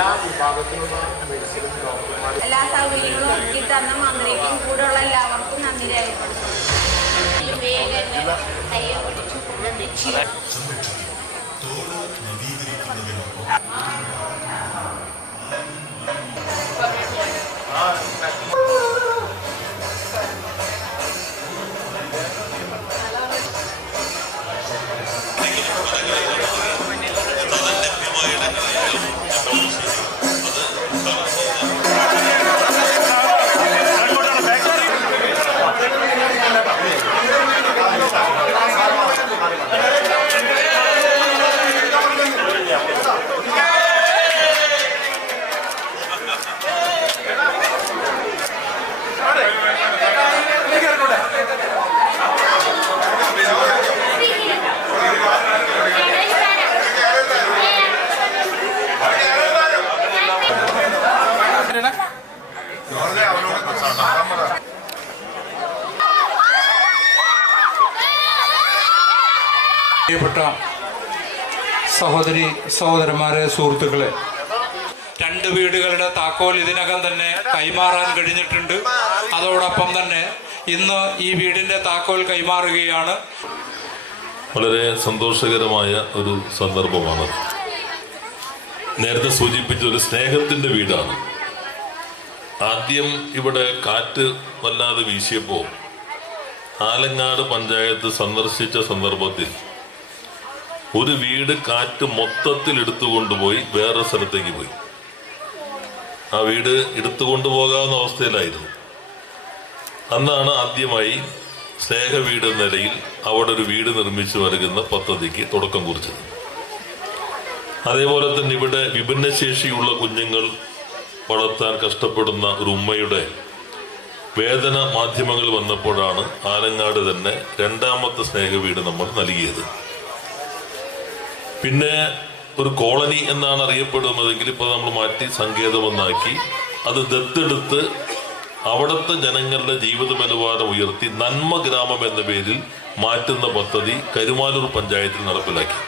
എല്ലാ വിഭാഗത്തിലുള്ള മെഡിസിനും ഡോക്ടർമാരും എല്ലാ സൗകര്യങ്ങളും ഒരുക്കി തന്ന മന്ത്രിക്കും കൂടെയുള്ള എല്ലാവർക്കും നന്ദി രേഖപ്പെടുത്തുന്നു. പ്രിയപ്പെട്ട സഹോദരി സഹോദരന്മാരെ, സുഹൃത്തുക്കളെ, 2 വീടുകളുടെ താക്കോൽ ഇതിനകം തന്നെ കൈമാറാൻ കഴിഞ്ഞിട്ടുണ്ട്. അതോടൊപ്പം തന്നെ ഇന്ന് ഈ വീടിന്റെ താക്കോൽ കൈമാറുകയാണ്. വളരെ സന്തോഷകരമായ ഒരു സന്ദർഭമാണ്. നേരത്തെ സൂചിപ്പിച്ച ഒരു സ്നേഹത്തിന്റെ വീടാണ്. ആദ്യം ഇവിടെ കാറ്റ് വല്ലാതെ വീശിയപ്പോൾ ആലങ്ങാട് പഞ്ചായത്ത് സന്ദർശിച്ച സന്ദർഭത്തിൽ ഒരു വീട് കാറ്റ് മൊത്തത്തിൽ എടുത്തുകൊണ്ടുപോയി വേറെ സ്ഥലത്തേക്ക് പോയി. ആ വീട് എടുത്തുകൊണ്ടുപോകാവുന്ന അവസ്ഥയിലായിരുന്നു. അന്നാണ് ആദ്യമായി സ്നേഹ വീട് എന്ന നിലയിൽ അവിടെ ഒരു വീട് നിർമ്മിച്ചു നൽകുന്ന പദ്ധതിക്ക് തുടക്കം കുറിച്ചത്. അതേപോലെ തന്നെ ഇവിടെ വിഭിന്നശേഷിയുള്ള കുഞ്ഞുങ്ങൾ വളർത്താൻ കഷ്ടപ്പെടുന്ന ഒരു ഉമ്മയുടെ വേദന മാധ്യമങ്ങൾ വന്നപ്പോഴാണ് ആലങ്ങാട് തന്നെ 2ാമത്തെ സ്നേഹ വീട് നമ്മൾ നൽകിയത്. പിന്നെ ഒരു കോളനി എന്നാണ് അറിയപ്പെടുന്നതെങ്കിൽ ഇപ്പോൾ നമ്മൾ മാറ്റി സങ്കേതമെന്നാക്കി അത് ദത്തെടുത്ത് അവിടുത്തെ ജനങ്ങളുടെ ജീവിത നിലവാരം ഉയർത്തി നന്മ ഗ്രാമം എന്ന പേരിൽ മാറ്റുന്ന പദ്ധതി കരുമാലൂർ പഞ്ചായത്തിൽ നടപ്പിലാക്കി.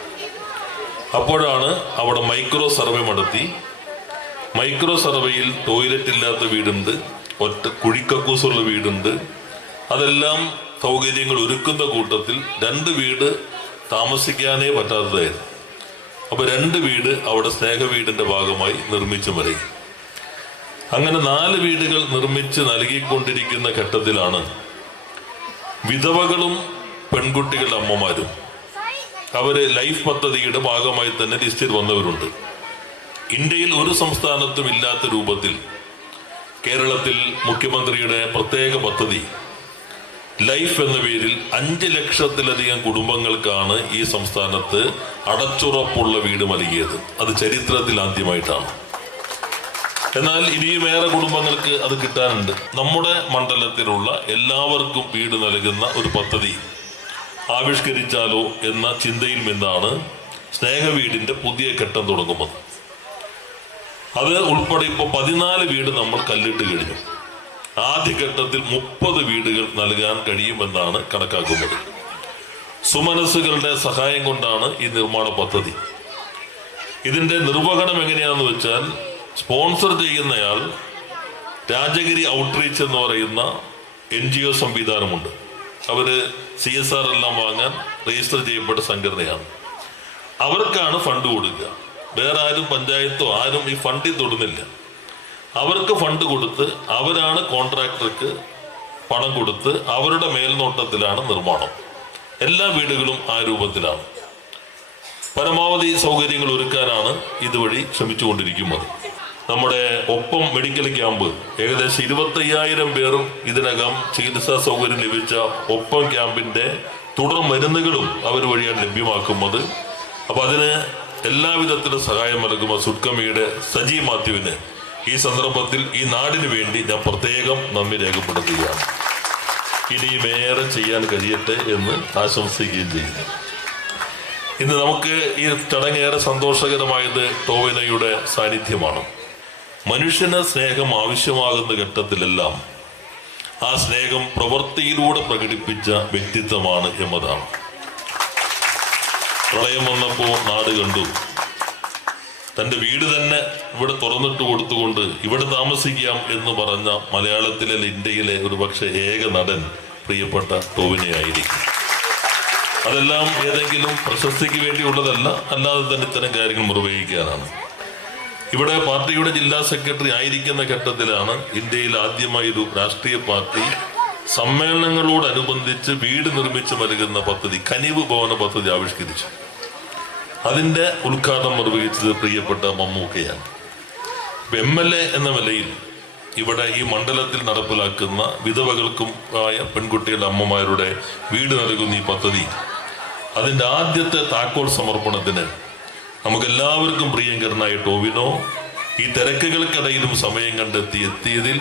അപ്പോഴാണ് അവിടെ മൈക്രോ സർവേ നടത്തി. മൈക്രോ സർവേയിൽ ടോയ്ലറ്റ് ഇല്ലാത്ത വീടുണ്ട്, ഒറ്റ കുഴിക്കക്കൂസുള്ള വീടുണ്ട്. അതെല്ലാം സൗകര്യങ്ങൾ ഒരുക്കുന്ന കൂട്ടത്തിൽ 2 വീട് താമസിക്കാനേ പറ്റാത്തതായിരുന്നു. അപ്പോൾ 2 വീട് അവിടെ സ്നേഹ വീടിന്റെ ഭാഗമായി നിർമ്മിച്ചു വരും. അങ്ങനെ 4 വീടുകൾ നിർമ്മിച്ച് നൽകിക്കൊണ്ടിരിക്കുന്ന ഘട്ടത്തിലാണ് വിധവകളും പെൺകുട്ടികളുടെ അമ്മമാരും അവര് ലൈഫ് പദ്ധതിയുടെ ഭാഗമായി തന്നെ ലിസ്റ്റിൽ വന്നവരുണ്ട്. ഇന്ത്യയിൽ ഒരു സംസ്ഥാനത്തും ഇല്ലാത്ത രൂപത്തിൽ കേരളത്തിൽ മുഖ്യമന്ത്രിയുടെ പ്രത്യേക പദ്ധതി ലൈഫ് എന്ന പേരിൽ 5 ലക്ഷത്തിലധികം കുടുംബങ്ങൾക്കാണ് ഈ സംസ്ഥാനത്ത് അടച്ചുറപ്പുള്ള വീട് നൽകിയത്. അത് ചരിത്രത്തിൽ ആദ്യമായിട്ടാണ്. എന്നാൽ ഇനിയും ഏറെ കുടുംബങ്ങൾക്ക് അത് കിട്ടാനുണ്ട്. നമ്മുടെ മണ്ഡലത്തിലുള്ള എല്ലാവർക്കും വീട് നൽകുന്ന ഒരു പദ്ധതി ആവിഷ്കരിച്ചാലോ എന്ന ചിന്തയിൽ നിന്നാണ് സ്നേഹ വീടിന്റെ പുതിയ ഘട്ടം തുടങ്ങുന്നത്. അത് ഉൾപ്പെടെ ഇപ്പോൾ 14 വീട് നമ്മൾ കല്ലിട്ട് കഴിഞ്ഞു. ആദ്യഘട്ടത്തിൽ 30 വീടുകൾ നൽകാൻ കഴിയുമെന്നാണ് കണക്കാക്കുന്നത്. സുമനസ്സുകളുടെ സഹായം കൊണ്ടാണ് ഈ നിർമ്മാണ പദ്ധതി. ഇതിന്റെ നിർവഹണം എങ്ങനെയാണെന്ന് വെച്ചാൽ, സ്പോൺസർ ചെയ്യുന്നയാൾ രാജഗിരി ഔട്ട്റീച്ച് എന്ന് പറയുന്ന NGO സംവിധാനമുണ്ട്. അവര് CSR എല്ലാം വാങ്ങാൻ രജിസ്റ്റർ ചെയ്യപ്പെട്ട സംഘടനയാണ്. അവർക്കാണ് ഫണ്ട് കൊടുക്കുക. വേറെ ആരും പഞ്ചായത്തോ ആരും ഈ ഫണ്ടിൽ തൊടുന്നില്ല. അവർക്ക് ഫണ്ട് കൊടുത്ത് അവരാണ് കോൺട്രാക്ടർക്ക് പണം കൊടുത്ത് അവരുടെ മേൽനോട്ടത്തിലാണ് നിർമ്മാണം. എല്ലാ വീടുകളും ആ രൂപത്തിലാണ്. പരമാവധി സൗകര്യങ്ങൾ ഒരുക്കാനാണ് ഇതുവഴി ശ്രമിച്ചുകൊണ്ടിരിക്കുന്നത്. നമ്മുടെ ഒപ്പം മെഡിക്കൽ ക്യാമ്പ് ഏകദേശം 25,000 പേരും ഇതിനകം ചികിത്സാ സൗകര്യം ലഭിച്ച ഒപ്പം ക്യാമ്പിന്റെ തുടർ മരുന്നുകളും അവർ വഴിയാണ് ലഭ്യമാക്കുന്നത്. അപ്പൊ അതിന് എല്ലാവിധത്തിലും സഹായം നൽകുന്ന സുഡ്കമിയുടെ സജി മാത്യുവിന് ഈ സന്ദർഭത്തിൽ ഈ നാടിന് വേണ്ടി ഞാൻ പ്രത്യേകം നന്ദി രേഖപ്പെടുത്തുകയാണ്. ഇനിയും ഏറെ ചെയ്യാൻ കഴിയട്ടെ എന്ന് ആശംസിക്കുകയും ചെയ്യുന്നു. ഇന്ന് നമുക്ക് ഈ ചടങ്ങേറെ സന്തോഷകരമായത് ടോവിനോയുടെ സാന്നിധ്യമാണ്. മനുഷ്യന് സ്നേഹം ആവശ്യമാകുന്ന ഘട്ടത്തിലെല്ലാം ആ സ്നേഹം പ്രവൃത്തിയിലൂടെ പ്രകടിപ്പിച്ച വ്യക്തിത്വമാണ് എന്നതാണ്. പ്രളയം വന്നപ്പോൾ നാട് കണ്ടു. തൻ്റെ വീട് തന്നെ ഇവിടെ തുറന്നിട്ട് കൊടുത്തുകൊണ്ട് ഇവിടെ താമസിക്കാം എന്ന് പറഞ്ഞ മലയാളത്തിലെ ഇന്ത്യയിലെ ഒരു പക്ഷേ ഏക നടൻ പ്രിയപ്പെട്ട ടോവിനോയായിരിക്കും. അതെല്ലാം ഏതെങ്കിലും പ്രശസ്തിക്ക് വേണ്ടിയുള്ളതല്ല, അല്ലാതെ തന്നെ ഇത്തരം കാര്യങ്ങൾ നിർവഹിക്കാനാണ്. ഇവിടെ പാർട്ടിയുടെ ജില്ലാ സെക്രട്ടറി ആയിരിക്കുന്ന ഘട്ടത്തിലാണ് ഇന്ത്യയിൽ ആദ്യമായി ഒരു രാഷ്ട്രീയ പാർട്ടി സമ്മേളനങ്ങളോടനുബന്ധിച്ച് വീട് നിർമ്മിച്ച് നൽകുന്ന പദ്ധതി, കനിവ് ഭവന പദ്ധതി ആവിഷ്കരിച്ചു. അതിൻ്റെ ഉദ്ഘാടനം നിർവഹിച്ചത് പ്രിയപ്പെട്ട മമ്മൂക്കയാണ്. MLA എന്ന നിലയിൽ ഇവിടെ ഈ മണ്ഡലത്തിൽ നടപ്പിലാക്കുന്ന വിധവകൾക്കും ആയ പെൺകുട്ടികളുടെ അമ്മമാരുടെ വീട് നൽകുന്ന ഈ പദ്ധതി, അതിൻ്റെ ആദ്യത്തെ താക്കോൽ സമർപ്പണത്തിന് നമുക്കെല്ലാവർക്കും പ്രിയങ്കരനായ ടോവിനോ ഈ തിരക്കുകൾക്കിടയിലും സമയം കണ്ടെത്തി എത്തിയതിൽ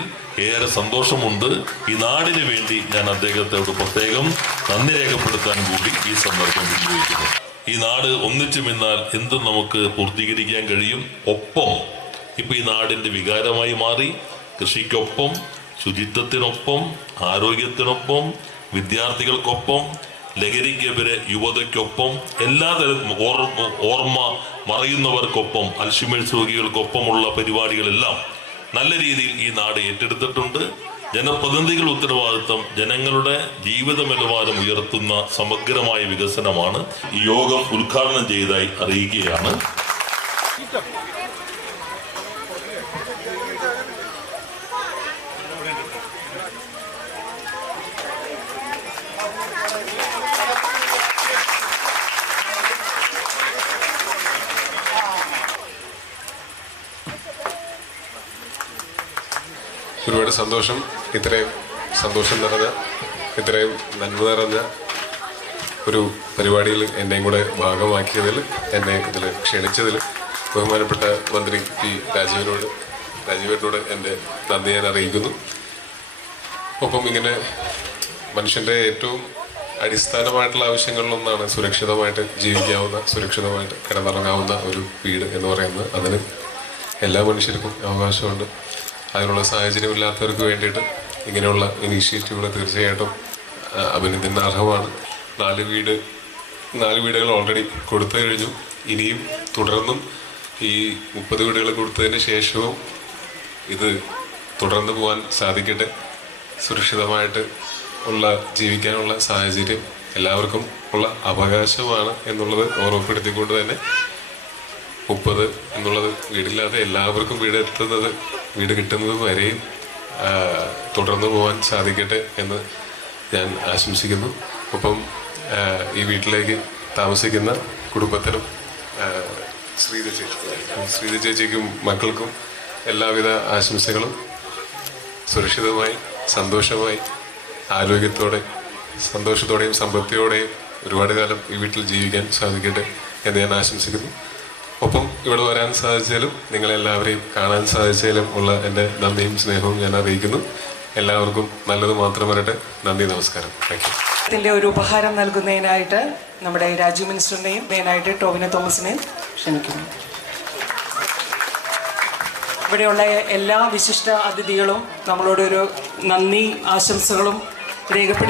ഏറെ സന്തോഷമുണ്ട്. ഈ നാടിന് വേണ്ടി ഞാൻ അദ്ദേഹത്തോട് പ്രത്യേകം നന്ദി രേഖപ്പെടുത്താൻ കൂടി ഈ സന്ദർഭം വിനിയോഗിക്കുന്നു. ഈ നാട് ഒന്നിച്ചു നിന്നാൽ എന്തും നമുക്ക് പൂർത്തീകരിക്കാൻ കഴിയും. ഒപ്പം ഇപ്പൊ ഈ നാടിന്റെ വികാരമായി മാറി കൃഷിക്കൊപ്പം, ശുചിത്വത്തിനൊപ്പം, ആരോഗ്യത്തിനൊപ്പം, വിദ്യാർത്ഥികൾക്കൊപ്പം, ലഹരിക്കെതിരെ യുവതയ്ക്കൊപ്പം, എല്ലാ തരത്തിലും ഓർമ്മ മറയുന്നവർക്കൊപ്പം, അൽഷിമേഴ്സ് രോഗികൾക്കൊപ്പമുള്ള പരിപാടികളെല്ലാം നല്ല രീതിയിൽ ഈ നാട് ഏറ്റെടുത്തിട്ടുണ്ട്. ജനപ്രതിനിധികൾ ഉത്തരവാദിത്വം ജനങ്ങളുടെ ജീവിത നിലവാരം ഉയർത്തുന്ന സമഗ്രമായ വികസനമാണ്. ഈ യോഗം ഉദ്ഘാടനം ചെയ്തതായി അറിയിക്കുകയാണ്. ഒരുപാട് സന്തോഷം. ഇത്രയും സന്തോഷം നിറഞ്ഞ, ഇത്രയും നന്മ നിറഞ്ഞ ഒരു പരിപാടിയിൽ എന്നെയും കൂടെ ഭാഗമാക്കിയതിൽ, എന്നെ ഇതിൽ ക്ഷണിച്ചതിൽ ബഹുമാനപ്പെട്ട മന്ത്രി പി രാജീവേട്ടനോട് എൻ്റെ നന്ദി ഞാൻ അറിയിക്കുന്നു. ഒപ്പം ഇങ്ങനെ മനുഷ്യൻ്റെ ഏറ്റവും അടിസ്ഥാനമായിട്ടുള്ള ആവശ്യങ്ങളിലൊന്നാണ് സുരക്ഷിതമായിട്ട് ജീവിക്കാവുന്ന, സുരക്ഷിതമായിട്ട് കിടന്നിറങ്ങാവുന്ന ഒരു വീട് എന്ന് പറയുന്നത്. അതിന് എല്ലാ മനുഷ്യർക്കും അവകാശമുണ്ട്. അതിനുള്ള സാഹചര്യമില്ലാത്തവർക്ക് വേണ്ടിയിട്ട് ഇങ്ങനെയുള്ള ഇനീഷ്യേറ്റീവുകൾ തീർച്ചയായിട്ടും അഭിനന്ദനാർഹമാണ്. 4 വീടുകൾ ഓൾറെഡി കൊടുത്തു കഴിഞ്ഞു. ഇനിയും തുടർന്നും ഈ 30 വീടുകൾ കൊടുത്തതിന് ശേഷവും ഇത് തുടർന്ന് പോകാൻ സാധിക്കട്ടെ. സുരക്ഷിതമായിട്ട് ജീവിക്കാനുള്ള സാഹചര്യം എല്ലാവർക്കും ഉള്ള അവകാശമാണ് എന്നുള്ളത് ഓർമ്മപ്പെടുത്തിക്കൊണ്ട് തന്നെ 30 എന്നുള്ളത് വീടില്ലാതെ എല്ലാവർക്കും വീട് കിട്ടുന്നത് വരെയും തുടർന്നു പോകാൻ സാധിക്കട്ടെ എന്ന് ഞാൻ ആശംസിക്കുന്നു. ഒപ്പം ഈ വീട്ടിലേക്ക് താമസിക്കുന്ന കുടുംബത്തിനും ശ്രീത ചേച്ചിക്കും മക്കൾക്കും എല്ലാവിധ ആശംസകളും. സുരക്ഷിതമായി, സന്തോഷമായി, സന്തോഷത്തോടെയും സമ്പത്തിയോടെയും ഒരുപാട് കാലം ഈ വീട്ടിൽ ജീവിക്കാൻ സാധിക്കട്ടെ എന്ന് ഞാൻ ആശംസിക്കുന്നു. ഒപ്പം ഇവിടെ വരാൻ സാധിച്ചാലും നിങ്ങളെല്ലാവരെയും കാണാൻ സാധിച്ചാലും ഉള്ള എൻ്റെ നന്ദിയും സ്നേഹവും ഞാൻ അറിയിക്കുന്നു. എല്ലാവർക്കും നല്ലത് മാത്രം വരട്ടെ. നന്ദി, നമസ്കാരം. Thank you. ഇതിൻ്റെ ഒരു ഉപഹാരം നൽകുന്നതിനായിട്ട് നമ്മുടെ രാജു മിനിസ്റ്ററിനെയും മെയിനായിട്ട് ടോവിനോ തോമസിനെയും ക്ഷണിക്കുന്നു. ഇവിടെയുള്ള എല്ലാ വിശിഷ്ട അതിഥികളും നമ്മളോടൊരു നന്ദി ആശംസകളും രേഖപ്പെടുത്തി